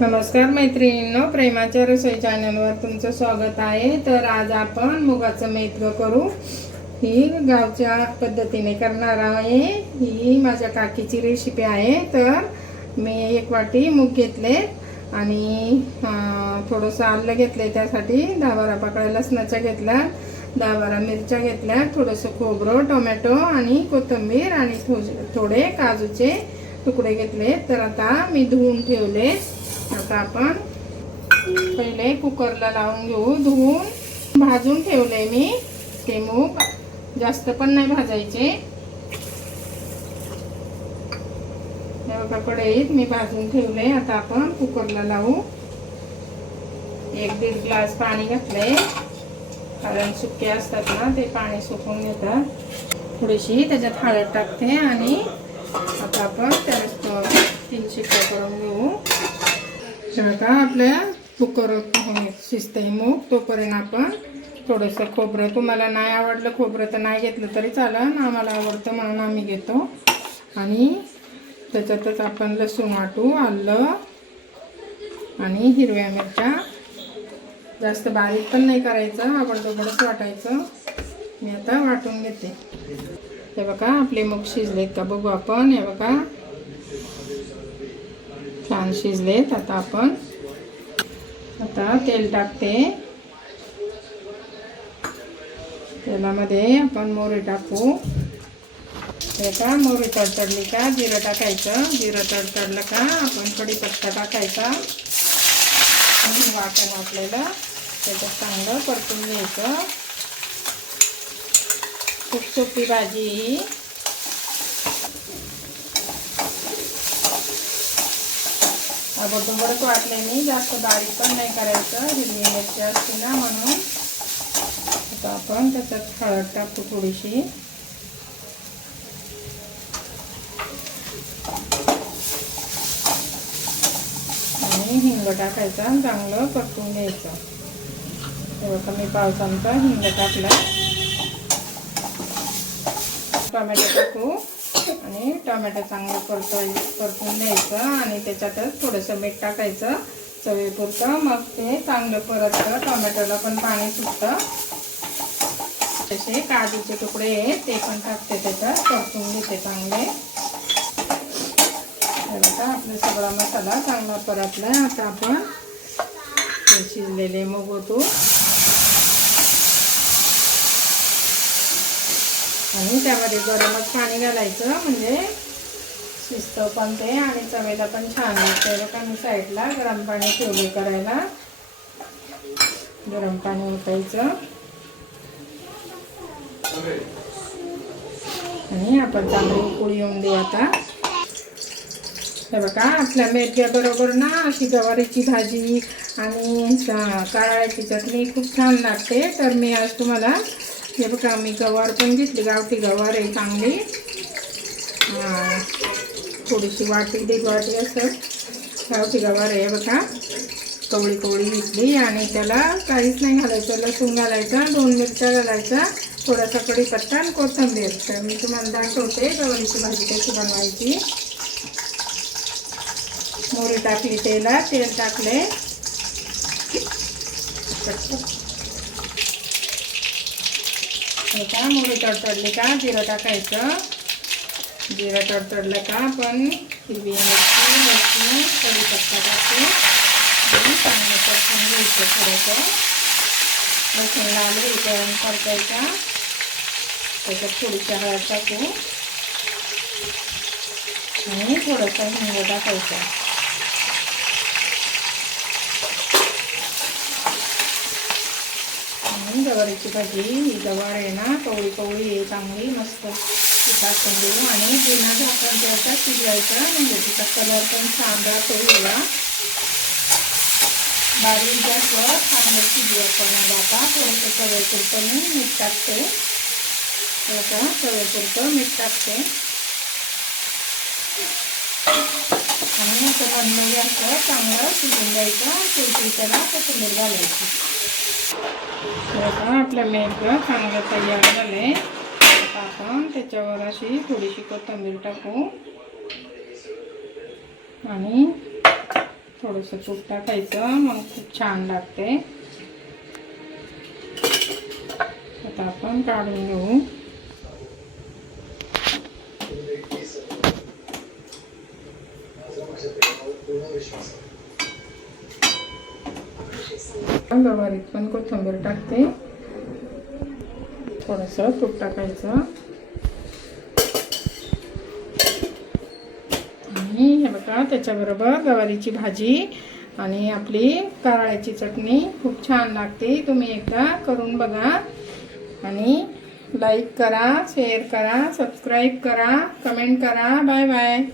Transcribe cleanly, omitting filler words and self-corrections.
नमस्कार मैत्रिणींनो, प्रेमाच्या रसोई चॅनलवर तुमचं स्वागत आहे। तर आज आपण मुगाचं मेथगं करू। ही गावच्या पद्धतीने करणार आहे। ही माझ्या काकीची रेसिपी आहे। तर मी 1 वाटी मूग घेतले आणि थोडंसं आलं घेतले, त्यासाठी 10-12 पाकळ्या लसणाच्या घेतल्या, 10-12 मिरच्या घेतल्या, थोडंसं खोबरं, टोमॅटो आणि कोथिंबीर आणि थोडे काजूचे तुकडे घेतले। तर आता मी धुवून ठेवले। आता आपण पहिले कुकरला लावून घेऊ। धुवून भाजून ठेवले मी ते मूग, जास्त पण नाही भाजायचे। हे बघा, कढईत मी भाजून ठेवले। आता आपण कुकरला लावू। 1-1.5 ग्लास पाणी घातले, कारण सुके असतात ना, ते पाणी सुकून घेतात। थोडीशी त्याच्यात हळद टाकते आणि आता आपण त्याला 3 शिट्ट्या करून घेऊ। बघा, आपल्या कुकर शिजतंय मूग, तोपर्यंत आपण थोडंसं खोबरं, तुम्हाला नाही आवडलं खोबरं तर नाही घेतलं तरी चालेल, आम्हाला आवडतं म्हणून आम्ही घेतो। आणि त्याच्यातच आपण लसूण वाटू, आलं आणि हिरव्या मिरच्या, जास्त बारीक पण नाही करायचं, आबडधोबडच वाटायचं। मी आता वाटून घेते। हे बघा, आपले मूग शिजलेत का बघू आपण। हे बघा, छान शिजलेत। आता आपण तेल टाकते। तेलामध्ये आपण मोहरी टाकू। हे का, मोहरी तडतडली का जिरं टाकायचं, जिरं तडतडलं का आपण कढीपत्ता टाकायचा आणि वाटण वाटलेलं त्याच्यात चांगलं परतून घ्यायचं। खूप सोपी भाजी ही। आबडधोबडच वाटले मी, जास्त बारीक पण नाही करायचं, हिरवी मिरची असते ना म्हणून। आता आपण त्याच्यात हळद टाकू थोडीशी, आणि हिंग टाकायचा, चांगलं परतून घ्यायचं। तेव्हा मी 1 चमचा हिंग टाकला। टोमॅटो टाकू आणि टोमॅटो चांगलं परतून द्यायचं आणि त्याच्यातच थोडंसं मीठ टाकायचं चवीपुरतं। मग ते चांगलं परतलं, टोमॅटोला पण पाणी सुटतं। तसे काजूचे तुकडे आहेत ते पण टाकते, त्याच्यात परतून घेते चांगले। आता आपला सगळा मसाला चांगला परतला। आता आपण शिजलेले मूग ओतू आणि त्यामध्ये गरमच पाणी घालायचं, म्हणजे शिजतं पण ते आणि चवीला पण छान लागते। बघा, मी साईडला गरम पाणी ठेवले करायला, गरम पाणी ओतायचं आणि आपण चांगली उकळी येऊन देऊ आता। हे बघा, आपल्या मेथ्या बरोबर ना अशी गवारीची भाजी आणि कारळ्याची चटणी खूप छान लागते। तर मी आज तुम्हाला, हे बघा, मी गवार पण घेतली, गावठी गवार आहे चांगली, थोडीशी वाटी 1.5 वाटी असं गावठी गवार आहे। बघा, कवळी कवळी घेतली आणि त्याला काहीच नाही घालायचं, लसूण घालायचा, 2 मिरच्या घालायचा, थोडासा कढीपत्ता आणि कोथिंबीर। तर मी तुम्हाला दाखवते गवारीची भाजी कशी बनवायची। मोहरी टाकली, तेल टाकले, मोहरी तडतडली का जिरं टाकायचं, जिरं तडतडलं का आपण हिरवी मिरची, लसूण, कढीपत्ता टाकू आणि चांगलं परतून घ्यायचं। थोडंसं लसूण लाल होईपर्यंत परतायचा, त्याच्यात थोडीशी हळद टाकू आणि थोडंसं हिंग टाकायचं। गवारीची भाजी, ही गवार आहे ना कवळी कवळी आहे, चांगली मस्त टाकून देऊ आणि बिना झाकण ठेवता शिजवायचं, म्हणजे तिचा कलर पण छान राहतो। हिरवा बारीक गॅसवर चांगलं शिजवत पण आता थोडंसं चवीपुरतं मी मीठ टाकते। थोडंसं चवीपुरतं मीठ टाकते आणि असं बंद गॅसवर चांगलं शिजून द्यायचं। शेवटी त्याला कोथिंबीर घालायची। आता आपलं मेथगं चांगलं तयार झालंय। आपण त्याच्यावर अशी थोडीशी कोथिंबीर टाकू आणि थोडंसं तूप टाकायचं, मग खूप छान लागते. आता आपण काढून घेऊ. गवारीत पण कोथिंबीर टाकते. थोडंसं तूप टाकायचं आणि हे बघा त्याच्याबरोबर गवारीची भाजी आणि आपली कारळ्याची चटणी खूप छान लागते. तुम्ही एकदा करून बघा आणि लाईक करा, शेअर करा, सबस्क्राईब करा, कमेंट करा. Bye bye.